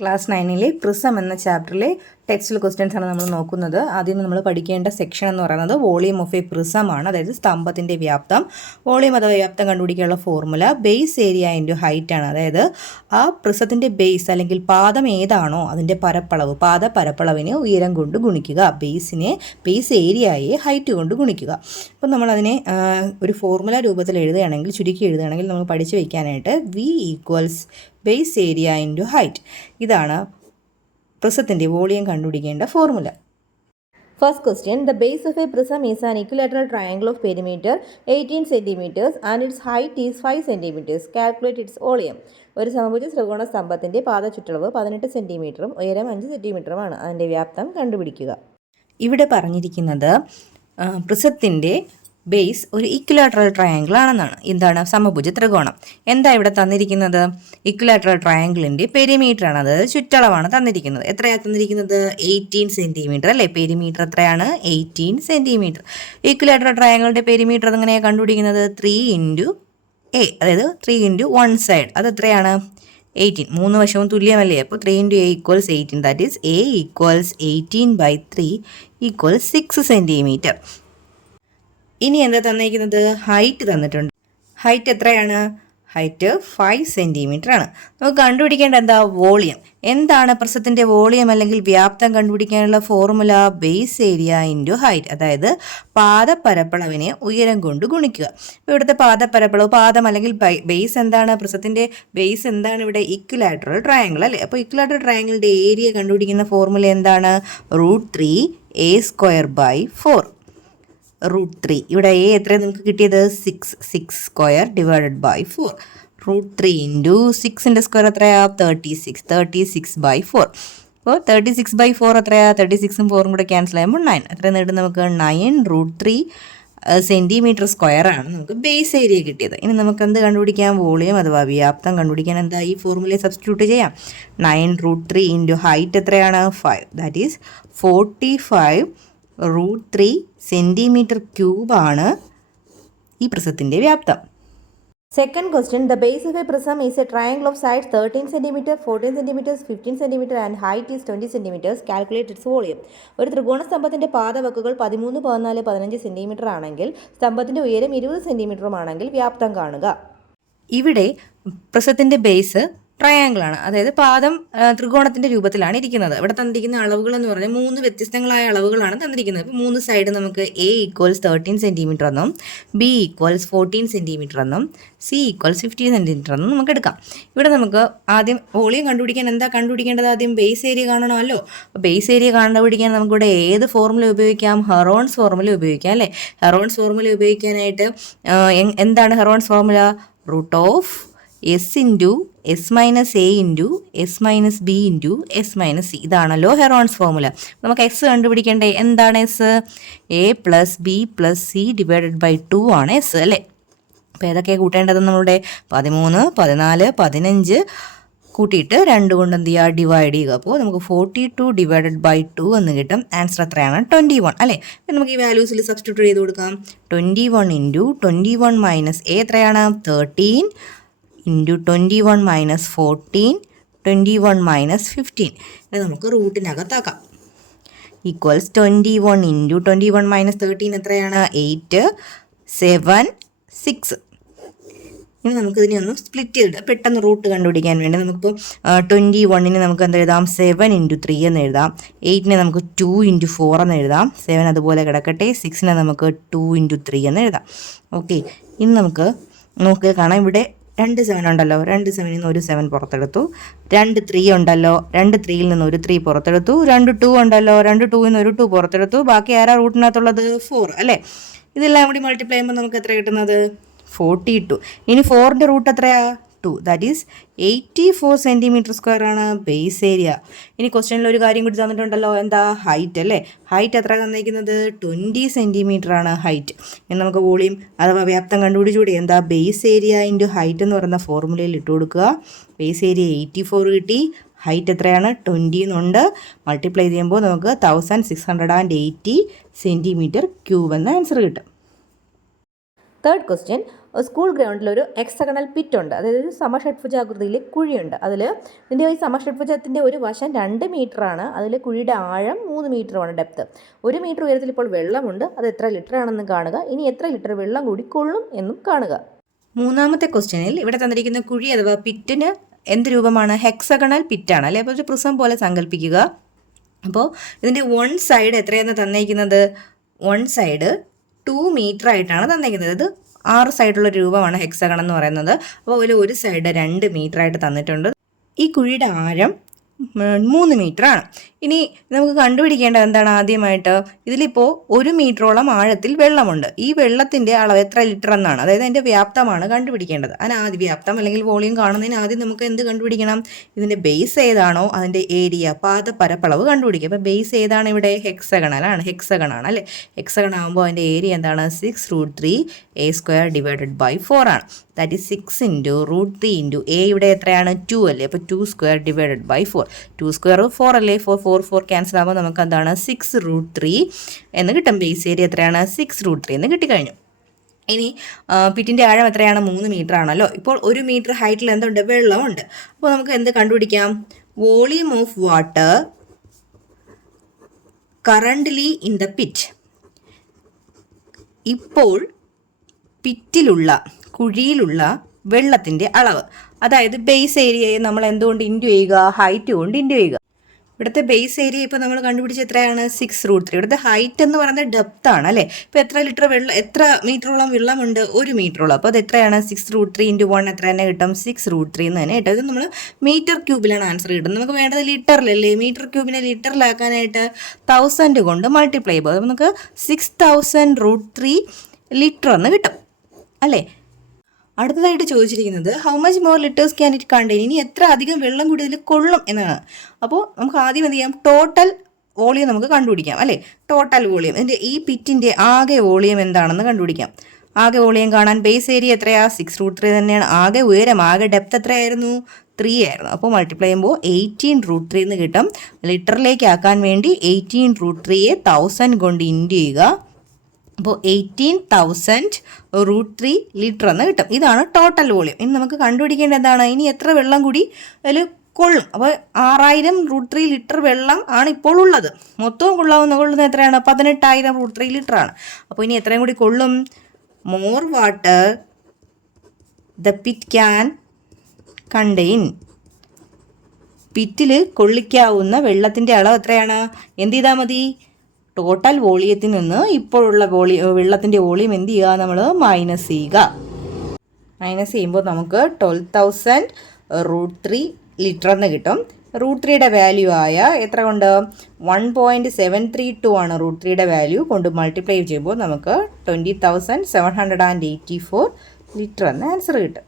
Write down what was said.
Class 9 prism എന്ന ചാപ്റ്ററിലെ ടെക്സ്റ്റിൽ questions ആണ് നമ്മൾ നോക്കുന്നത്. ആദ്യം നമ്മൾ പഠിക്കേണ്ട സെക്ഷൻ എന്ന് പറയുന്നത് വോളിയം ഓഫ് എ പ്രിസം ആണ്, അതായത് സ്തംഭത്തിൻ്റെ വ്യാപ്തം. വോളിയം അഥവാ വ്യാപ്തം കണ്ടുപിടിക്കാനുള്ള formula base area into height ആണ്. അതായത് ആ പ്രിസത്തിൻ്റെ ബേസ് അല്ലെങ്കിൽ പാദം ഏതാണോ അതിൻ്റെ പരപ്പളവ്, പരപ്പളവിനെ ഉയരം കൊണ്ട് ഗുണിക്കുക, ബേസ് ഏരിയയെ ഹൈറ്റ് കൊണ്ട് ഗുണിക്കുക. അപ്പം നമ്മളതിനെ ഒരു ഫോർമുല രൂപത്തിൽ എഴുതുകയാണെങ്കിൽ, ചുരുക്കി എഴുതുകയാണെങ്കിൽ നമുക്ക് പഠിച്ചു വയ്ക്കാനായിട്ട് V equals base area into height. ഇതാണ് പ്രിസത്തിൻ്റെ വോളിയം കണ്ടുപിടിക്കേണ്ട formula. First question, the base of a prism is an equilateral triangle of perimeter 18 cm and its height is 5 cm. Calculate its volume. ഒരു സമഭുജ ത്രികോണ സ്തംഭത്തിൻ്റെ പാദ ചുറ്റളവ് 18 സെൻറ്റിമീറ്ററും ഉയരം 5 സെൻറ്റിമീറ്ററുമാണ്. അതിൻ്റെ വ്യാപ്തം കണ്ടുപിടിക്കുക. ഇവിടെ പറഞ്ഞിരിക്കുന്നത് പ്രിസത്തിൻ്റെ ബേസ് ഒരു ഇക്വിലാറ്ററൽ ട്രയാങ്കിൾ ആണെന്നാണ്. എന്താണ്? സമഭുജ ത്രികോണം. എന്താ ഇവിടെ തന്നിരിക്കുന്നത്? ഇക്വിലാറ്ററൽ ട്രയാങ്കിളിൻ്റെ പെരിമീറ്റർ ആണ്, അതായത് ചുറ്റളവാണ് തന്നിരിക്കുന്നത്. എത്രയാണ് തന്നിരിക്കുന്നത്? 18 സെൻറ്റിമീറ്റർ അല്ലേ? പെരിമീറ്റർ എത്രയാണ്? 18 സെൻറ്റിമീറ്റർ. ഇക്വിലാറ്ററൽ ട്രയാങ്കിളിൻ്റെ പെരിമീറ്റർ എങ്ങനെയാണ് കണ്ടുപിടിക്കുന്നത്? 3 ഇൻറ്റു A, അതായത് 3 ഇൻറ്റു 1 സൈഡ്. അത് എത്രയാണ്? 18. 3 വശവും തുല്യമല്ലേ? അപ്പോൾ 3 into A equals 18. That is A equals 18/3 equals 6 centimetre. ഇനി എന്താ തന്നിരിക്കുന്നത്? ഹൈറ്റ് തന്നിട്ടുണ്ട്. ഹൈറ്റ് എത്രയാണ്? ഹൈറ്റ് 5 സെൻറ്റിമീറ്റർ ആണ്. നമുക്ക് കണ്ടുപിടിക്കേണ്ട എന്താ? വോളിയം. എന്താണ് പ്രിസത്തിൻ്റെ വോളിയം അല്ലെങ്കിൽ വ്യാപ്തം കണ്ടുപിടിക്കാനുള്ള formula? Base area into height, അതായത് പാദപരപ്പളവിനെ ഉയരം കൊണ്ട് ഗുണിക്കുക. ഇപ്പോൾ ഇവിടുത്തെ പാദപരപ്പളവ്, പാദം അല്ലെങ്കിൽ ബേസ് എന്താണ്? പ്രിസത്തിൻ്റെ ബേസ് എന്താണ്? ഇവിടെ ഇക്വിലാറ്ററൽ ട്രയാങ്കിൾ അല്ലേ? അപ്പോൾ ഇക്വിലാറ്ററൽ ട്രയാങ്കിളിൻ്റെ ഏരിയ കണ്ടുപിടിക്കുന്ന ഫോർമുല എന്താണ്? √3a²/4. √3. ഇവിടെ A എത്രയാണ് നമുക്ക് കിട്ടിയത്? 6² ഡിവൈഡഡ് ബൈ 4. √3 ഇൻറ്റു 6ൻ്റെ സ്ക്വയർ എത്രയാ? 36/4. അപ്പോൾ 36/4 എത്രയാ? 36ഉം 4ഉം കൂടെ ക്യാൻസൽ ചെയ്യുമ്പോൾ 9. എത്ര നേടും നമുക്ക്? 9√3 സെൻറ്റിമീറ്റർ സ്ക്വയർ ആണ് നമുക്ക് ബേസ് ഏരിയ കിട്ടിയത്. ഇനി നമുക്ക് എന്ത് കണ്ടുപിടിക്കാം? വോളിയം അഥവാ വ്യാപ്തം കണ്ടുപിടിക്കാൻ എന്താ? ഈ ഫോർമുലയെ സബ്സ്റ്റിറ്റ്യൂട്ട് ചെയ്യാം. 9√3 ഇൻറ്റു ഹൈറ്റ് എത്രയാണ്? 5. ദാറ്റ് ഈസ് 45√3 സെൻറ്റിമീറ്റർ ക്യൂബാണ് ഈ പ്രിസത്തിൻ്റെ വ്യാപ്തം. Second question, the base of a prism is a triangle of sides 13 cm, 14 cm, 15 cm and height is 20 cm. Calculate its volume. ഒരു ത്രികോണ സ്തംഭത്തിൻ്റെ പാദവക്കുകൾ 13, 14, 15 സെൻറ്റിമീറ്റർ ആണെങ്കിൽ സ്തംഭത്തിൻ്റെ ഉയരം 20 സെൻറ്റിമീറ്ററും ആണെങ്കിൽ വ്യാപ്തം കാണുക. ഇവിടെ പ്രിസത്തിൻ്റെ ബേസ് ട്രയാങ്കിൾ ആണ്, അതായത് പാദം ത്രികോണത്തിൻ്റെ രൂപത്തിലാണ് ഇരിക്കുന്നത്. ഇവിടെ തന്നിരിക്കുന്ന അളവുകൾ എന്ന് പറഞ്ഞാൽ 3 വ്യത്യസ്തങ്ങളായ അളവുകളാണ് തന്നിരിക്കുന്നത്. ഇപ്പോൾ 3 സൈഡ് നമുക്ക് A ഈക്വൽസ് 13 സെൻറ്റിമീറ്റർ എന്നും B ഈക്വൽസ് 14 സെൻറ്റിമീറ്റർ എന്നും C ഈക്വൽസ് 15 സെൻറ്റിമീറ്റർ എന്നും നമുക്ക് എടുക്കാം. ഇവിടെ നമുക്ക് ആദ്യം വോളിയം കണ്ടുപിടിക്കാൻ എന്താ കണ്ടുപിടിക്കേണ്ടത്? ആദ്യം ബേസ് ഏരിയ കാണണമല്ലോ. അപ്പോൾ ബേസ് ഏരിയ കണ്ടുപിടിക്കാൻ നമുക്കിവിടെ ഏത് ഫോർമുല ഉപയോഗിക്കാം? ഹെറോൺസ് ഫോർമുല ഉപയോഗിക്കാം അല്ലേ? ഹെറോൺസ് ഫോർമുല ഉപയോഗിക്കാനായിട്ട് എന്താണ് Heron's formula? √S into S minus A into S minus B into S minus C. ഇതാണല്ലോ ഹെറോൺസ് ഫോർമുല. നമുക്ക് എസ് കണ്ടുപിടിക്കേണ്ടേ? എന്താണ് S? A + B + C divided by 2 ആണ് എസ് അല്ലേ? അപ്പോൾ ഏതൊക്കെയാണ് കൂട്ടേണ്ടത്? നമ്മളുടെ 13, 14, 15 കൂട്ടിയിട്ട് 2 കൊണ്ട് എന്ത് ചെയ്യുക? ഡിവൈഡ് ചെയ്യുക. അപ്പോൾ നമുക്ക് 42 ഡിവൈഡഡ് ബൈ 2 എന്ന് കിട്ടും. ആൻസർ എത്രയാണ്? 21 അല്ലേ? അപ്പം നമുക്ക് ഈ വാല്യൂസിൽ സബ്സ്റ്റിറ്റ്യൂട്ട് ചെയ്ത് കൊടുക്കാം. 21 ഇൻറ്റു 21 മൈനസ് A എത്രയാണ്? 13 ഇൻറ്റു 21 മൈനസ് 14, 21 മൈനസ് 15. ഇത് നമുക്ക് റൂട്ടിനകത്താക്കാം. ഈക്വൽസ് 21 ഇൻറ്റു 21 മൈനസ് 13 എത്രയാണ്? 8, 7, 6. ഇനി നമുക്കിതിനെ ഒന്ന് സ്പ്ലിറ്റ് ചെയ്തിട്ട് പെട്ടെന്ന് റൂട്ട് കണ്ടുപിടിക്കാൻ വേണ്ടി നമുക്കിപ്പോൾ 21ന് നമുക്ക് എന്ത് എഴുതാം? 7 ഇൻറ്റു 3 എന്ന് എഴുതാം. 8നെ നമുക്ക് 2 ഇൻറ്റു 4 എന്ന് എഴുതാം. 7 അതുപോലെ കിടക്കട്ടെ. 6നെ നമുക്ക് 2 ഇൻറ്റു 3 എന്ന് എഴുതാം. ഓക്കെ, ഇനി നമുക്ക് നോക്കുക കാണാം. ഇവിടെ 2 7 ഉണ്ടല്ലോ, 2 7ൽ നിന്ന് ഒരു 7 പുറത്തെടുത്തു. 2 3 ഉണ്ടല്ലോ, 2 3യിൽ നിന്ന് ഒരു 3 പുറത്തെടുത്തു. 2 2 ഉണ്ടല്ലോ, 2 2ൽ നിന്ന് ഒരു 2 പുറത്തെടുത്തു. ബാക്കി ആരാ റൂട്ടിനകത്തുള്ളത്? 4 അല്ലേ? ഇതെല്ലാം കൂടി മൾട്ടിപ്ലൈ ചെയ്യുമ്പോൾ നമുക്ക് എത്ര കിട്ടുന്നത്? 42. ഇനി 4ൻ്റെ റൂട്ട് എത്രയാ? 2. ദാറ്റ് ഈസ് 84 സെൻറ്റിമീറ്റർ സ്ക്വയർ ആണ് ബേസ് ഏരിയ. ഇനി ക്വസ്റ്റ്യനിൽ ഒരു കാര്യം കൂടി തന്നിട്ടുണ്ടല്ലോ. എന്താ? ഹൈറ്റ് അല്ലേ? ഹൈറ്റ് എത്ര തന്നിരിക്കുന്നത്? 20 സെൻറ്റിമീറ്റർ ആണ് ഹൈറ്റ്. ഇനി നമുക്ക് വോളിയം അഥവാ വ്യാപ്തം കണ്ടുപിടിച്ചുകൂടി. എന്താ? ബേസ് ഏരിയ ഇൻറ്റു ഹൈറ്റ് എന്ന് പറയുന്ന ഫോർമുലയിൽ ഇട്ട് കൊടുക്കുക. ബേസ് ഏരിയ 84 കിട്ടി. ഹൈറ്റ് എത്രയാണ്? 20 എന്നുണ്ട്. മൾട്ടിപ്ലൈ ചെയ്യുമ്പോൾ നമുക്ക് 1680 സെൻറ്റിമീറ്റർ ക്യൂബ് എന്ന ആൻസർ കിട്ടും. Third question, സ്കൂൾ ഗ്രൗണ്ടിൽ ഒരു എക്സഗണൽ പിറ്റ് ഉണ്ട്, അതായത് ഒരു സമഷഡ്ഭുജാകൃതിയിൽ കുഴിയുണ്ട്. അതിൽ ഇതിൻ്റെ ഈ സമഷഡ്ഭുജത്തിൻ്റെ ഒരു വശം 2 മീറ്ററാണ്, അതിൽ കുഴിയുടെ ആഴം 3 മീറ്ററുമാണ് ഡെപ്ത്. 1 മീറ്റർ ഉയരത്തിൽ ഇപ്പോൾ വെള്ളമുണ്ട്, അത് എത്ര ലിറ്റർ ആണെന്ന് കാണുക. ഇനി എത്ര ലിറ്റർ വെള്ളം കൂടി കൊള്ളും എന്നും കാണുക. മൂന്നാമത്തെ ക്വസ്റ്റ്യനിൽ ഇവിടെ തന്നിരിക്കുന്ന കുഴി അഥവാ പിറ്റിന് എന്ത് രൂപമാണ്? ഹെക്സഗണൽ പിറ്റാണ് അല്ലേ. അപ്പോൾ ഒരു പ്രിസം പോലെ സങ്കല്പിക്കുക. അപ്പോൾ ഇതിൻ്റെ 1 സൈഡ് എത്രയാണ് തന്നിരിക്കുന്നത്? 1 സൈഡ് 2 മീറ്റർ ആയിട്ടാണ് തന്നിരിക്കുന്നത്. ഇത് 6 സൈഡുള്ള രൂപമാണ് ഹെക്സഗൺ എന്ന് പറയുന്നത്. അപ്പോൾ അതിൽ ഒരു സൈഡ് 2 മീറ്റർ ആയിട്ട് തന്നിട്ടുണ്ട്. ഈ കുഴിയുടെ ആഴം 3 മീറ്ററാണ്. ഇനി നമുക്ക് കണ്ടുപിടിക്കേണ്ടത് എന്താണ്? ആദ്യമായിട്ട് ഇതിലിപ്പോൾ 1 മീറ്ററോളം ആഴത്തിൽ വെള്ളമുണ്ട്. ഈ വെള്ളത്തിൻ്റെ അളവ് എത്ര ലിറ്റർ എന്നാണ്, അതായത് അതിൻ്റെ വ്യാപ്തമാണ് കണ്ടുപിടിക്കേണ്ടത്. ആദ്യ വ്യാപ്തം അല്ലെങ്കിൽ വോളിയം കാണുന്നതിന് ആദ്യം നമുക്ക് എന്ത് കണ്ടുപിടിക്കണം? ഇതിൻ്റെ ബേസ് ഏതാണോ അതിൻ്റെ ഏരിയ, പാദപരപ്പളവ് കണ്ടുപിടിക്കുക. അപ്പോൾ ബേസ് ഏതാണ് ഇവിടെ? ഹെക്സഗണലാണ്, അല്ലേ. ഹെക്സഗൺ ആകുമ്പോൾ അതിൻ്റെ ഏരിയ എന്താണ്? 6√3 a² ഡിവൈഡഡ് ബൈ 4 ആണ്. That is 6 × √3 × a. ഇവിടെ എത്രയാണ്? 2 അല്ലേ. അപ്പോൾ 2² ഡിവൈഡഡ് ബൈ 4. 2² 4 അല്ലേ. 4 ക്യാൻസൽ ആകുമ്പോൾ നമുക്ക് എന്താണ്? 6√3 എന്ന് കിട്ടും. ബേസ് ഏരിയ എത്രയാണ്? 6√3 എന്ന് കിട്ടിക്കഴിഞ്ഞു. ഇനി പിറ്റിൻ്റെ ആഴം എത്രയാണ്? 3 മീറ്റർ ആണല്ലോ. ഇപ്പോൾ 1 മീറ്റർ ഹൈറ്റിൽ എന്തുണ്ട്? വെള്ളമുണ്ട്. അപ്പോൾ നമുക്ക് എന്ത് കണ്ടുപിടിക്കാം? Volume of water currently in the pit. ഇപ്പോൾ പിറ്റിലുള്ള, കുഴിയിലുള്ള വെള്ളത്തിൻ്റെ അളവ്, അതായത് ബേസ് ഏരിയയെ നമ്മൾ എന്തുകൊണ്ട് ഇൻറ്റു ചെയ്യുക? ഹൈറ്റ് കൊണ്ട് ഇൻറ്റു ചെയ്യുക. ഇവിടുത്തെ ബേസ് ഏരിയ ഇപ്പോൾ നമ്മൾ കണ്ടുപിടിച്ച് എത്രയാണ്? 6√3. ഇവിടുത്തെ ഹൈറ്റ് എന്ന് പറയുന്നത് ഡെപ്ത് ആണ് അല്ലേ. ഇപ്പോൾ എത്ര മീറ്ററോളം വെള്ളമുണ്ട്? 1 മീറ്ററോളം. അപ്പോൾ അത് എത്രയാണ്? 6√3 × 1 എത്ര തന്നെ കിട്ടും? 6√3 എന്ന് തന്നെ കിട്ടും. ഇത് നമ്മൾ മീറ്റർ ക്യൂബിലാണ് ആൻസർ കിട്ടുന്നത്. നമുക്ക് വേണ്ടത് ലിറ്ററിലല്ലേ. മീറ്റർ ക്യൂബിനെ ലിറ്ററിലാക്കാനായിട്ട് 1000 കൊണ്ട് മൾട്ടിപ്ലൈ ചെയ്യുമ്പോൾ അപ്പോൾ നമുക്ക് 6000√3 ലിറ്റർ എന്ന് കിട്ടും അല്ലേ. അടുത്തതായിട്ട് ചോദിച്ചിരിക്കുന്നത് how much more litres can it contain. ഇനി എത്ര അധികം വെള്ളം കൂടി ഇതിൽ കൊള്ളും എന്നാണ്. അപ്പോൾ നമുക്ക് ആദ്യം എന്ത് ചെയ്യാം? ടോട്ടൽ വോളിയം നമുക്ക് കണ്ടുപിടിക്കാം അല്ലേ. ടോട്ടൽ വോളിയം, ഇതിൻ്റെ ഈ പിറ്റിൻ്റെ ആകെ വോളിയം എന്താണെന്ന് കണ്ടുപിടിക്കാം. ആകെ വോളിയം കാണാൻ ബേസ് ഏരിയ എത്രയാ? 6√3 തന്നെയാണ്. ആകെ ഉയരം, ആകെ ഡെപ്ത് എത്രയായിരുന്നു? 3 ആയിരുന്നു. അപ്പോൾ മൾട്ടിപ്ലൈ ചെയ്യുമ്പോൾ 18√3 എന്ന് കിട്ടും. ലിറ്ററിലേക്ക് ആക്കാൻ വേണ്ടി 18√3യെ 1000 കൊണ്ട് ഇൻറ്റു ചെയ്യുക. അപ്പോൾ 18,000√3 ലിറ്റർ എന്ന് കിട്ടും. ഇതാണ് ടോട്ടൽ വോളിയം. ഇനി നമുക്ക് കണ്ടുപിടിക്കേണ്ടത് എന്താണ്? ഇനി എത്ര വെള്ളം കൂടി അതിൽ കൊള്ളും? അപ്പോൾ 6000√3 ലിറ്റർ വെള്ളം ആണ് ഇപ്പോൾ ഉള്ളത്. മൊത്തവും കൊള്ളുന്നത് എത്രയാണ്? 18,000√3 ലിറ്റർ ആണ്. അപ്പോൾ ഇനി എത്രയും കൂടി കൊള്ളും? More water the pit can contain. പിറ്റിൽ കൊള്ളിക്കാവുന്ന വെള്ളത്തിൻ്റെ അളവ് എത്രയാണ്? എന്ത് ചെയ്താൽ മതി? ടോട്ടൽ വോളിയത്തിൽ നിന്ന് ഇപ്പോഴുള്ള വെള്ളത്തിൻ്റെ വോളിയം എന്ത് ചെയ്യുക? നമ്മൾ മൈനസ് ചെയ്യുക. മൈനസ് ചെയ്യുമ്പോൾ നമുക്ക് 12,000√3 ലിറ്റർ എന്ന് കിട്ടും. √3യുടെ വാല്യൂ ആയ എത്ര കൊണ്ട്? 1.732 ആണ് √3യുടെ വാല്യൂ കൊണ്ട് മൾട്ടിപ്ലൈ ചെയ്യുമ്പോൾ നമുക്ക് 20,784 ലിറ്റർ എന്ന ആൻസർ കിട്ടും.